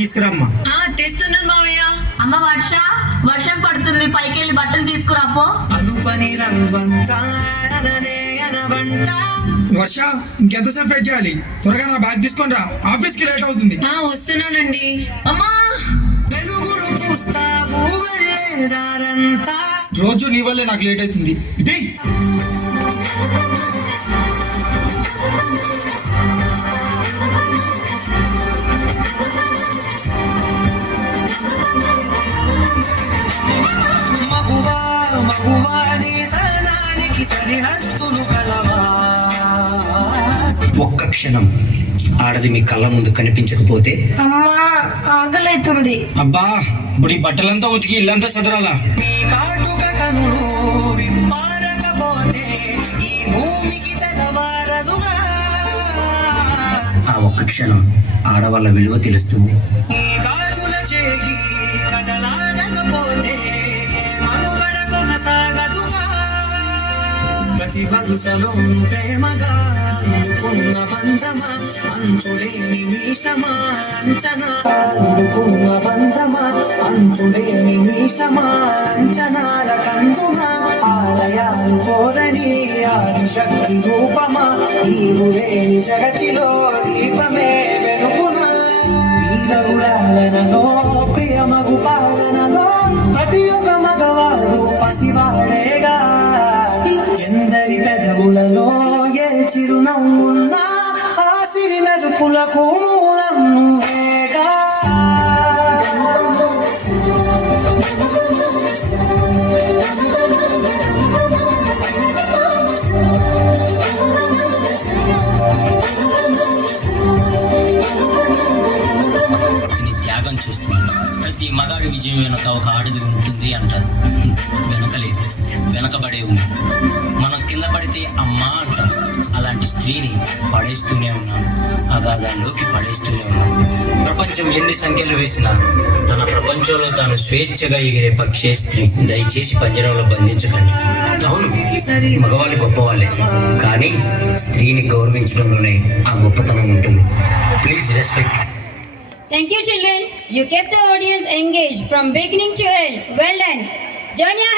తీసుకురమ్మా. తెస్తున్నాను మావయ్య. అమ్మ వర్షం పడుతుంది, పైకి వెళ్ళి బట్టలు తీసుకురాపో. వర్ష, ఇంకెంతసేపు వెయిట్ చేయాలి? త్వరగా నా బ్యాగ్ తీసుకొని రా, ఆఫీస్కి లేట్ అవుతుంది. వస్తున్నానండి. అమ్మా, రోజు నీ వల్లే నాకు లేట్ అవుతుంది. ఒక్క క్షణం ఆడది మీ కళ్ళ ముందు కనిపించకపోతే అమ్మా ఆకలైతుంది. అబ్బా, ఇప్పుడు ఈ బట్టలంతా ఉతికి ఇల్లంతా సదరాలా? ఆ ఒక్క క్షణం ఆడవాళ్ళ విలువ తెలుస్తుంది. ప్రతి వరుసలో ప్రేమగా అందుకున్న బంధమా, అంతులేని మీషమా అంచనా, అందుకున్న బంధమా, అంతులేని మీషమా అంచనాల కందునా, ఆలయాలు కోరని ఆదిశక్తి రూపమా, నీవు లేని జగతిలో దీపమే వెలుగునా, వీరవులాలనలో ప్రియమగు పాలనలో ప్రతి ఒక్క మగవాడు పసివాడేగా, ఎందరి పెదవులలో ఏ చిరునవ్వున్నా ఆ సిరి మెరుపులకు మూలం నువ్వేగా. త్యాగం చేస్తుంది. ప్రతి మగాడి విజయం వెనక ఒక ఆడది ఉంటుంది అంటారు. వెనకలేదు, వెనకబడే ఉంది. మనం కింద పడితే అమ్మా అంటాం. అలాంటి స్త్రీని పడేస్తూనే ఉన్నాం, అగాధాల్లోకి పడేస్తూనే ఉన్నాం. ప్రపంచం ఎన్ని సంఖ్యలు వేసినా తన ప్రపంచంలో తాను స్వేచ్ఛగా ఎగిరే పక్షే స్త్రీ. దయచేసి పంజరంలో బంధించకండి. అవును, మగవాళ్ళు గొప్పవాళ్ళే, కానీ స్త్రీని గౌరవించడంలోనే ఆ గొప్పతనం ఉంటుంది. Please respect. Thank you, children. You kept the audience engaged from beginning to end. Well done. Join your